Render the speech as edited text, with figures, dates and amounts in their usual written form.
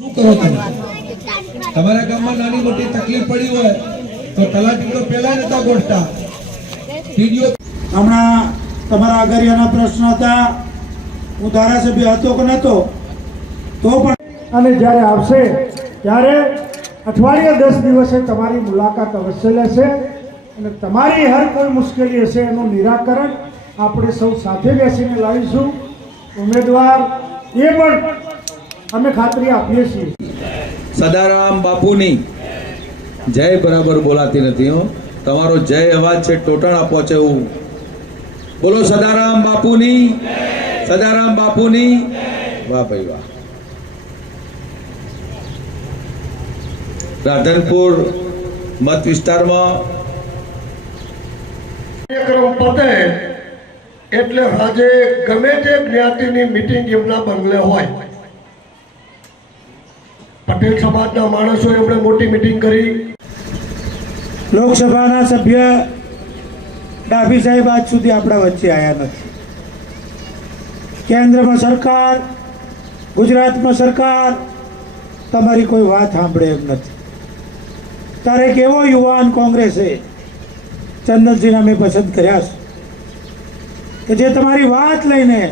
શું કરો તમે? તમારા ગામમાં નાની મોટી તકલીફ પડી હોય તો તલાટી તો પહેલા નતા ગોઠતા. ટીડીઓ હમણાં તમારા આગરિયાના પ્રશ્ન હતા, હું ધારાસભ્ય હતો કે નહોતો તો પણ, અને જ્યારે આવશે ત્યારે અઠવાડિયે 10 દિવસે તમારી મુલાકાત અવશ્ય લેશે અને તમારી હર કોઈ મુશ્કેલી હશે એનું નિરાકરણ આપણે સૌ સાથે બેસીને લાવીશું. ઉમેદવાર એ પણ અમે ખાતરી આપીએ છીએ. સદારામ બાપુની જય બરાબર બોલાતી નથી હો. તમારો જય અવાજ છે ટોટાણા પહોંચે એવું બોલો. સદારામ બાપુની, સદારામ બાપુની. વાહ ભાઈ વાહ. રાધનપુર મત વિસ્તારમાં કાર્યક્રમ પતે એટલે આજે ગમે તે જ્ઞાતિની મીટિંગ એમના બંગલે હોય. પટેલ સમાજના માણસો એમણે મોટી મીટિંગ કરી. લોકસભાના સભ્ય ડાભી સાહેબ આજ સુધી આપણા વચ્ચે આવ્યા નથી. કેન્દ્રમાં સરકાર, ગુજરાતમાં સરકાર તમારી કોઈ વાત સાંભળે એમ નથી. ત્યારે એક એવો યુવાન કોંગ્રેસે ચંદનસિંહને અમે પસંદ કર્યા છે કે જે તમારી વાત લઈને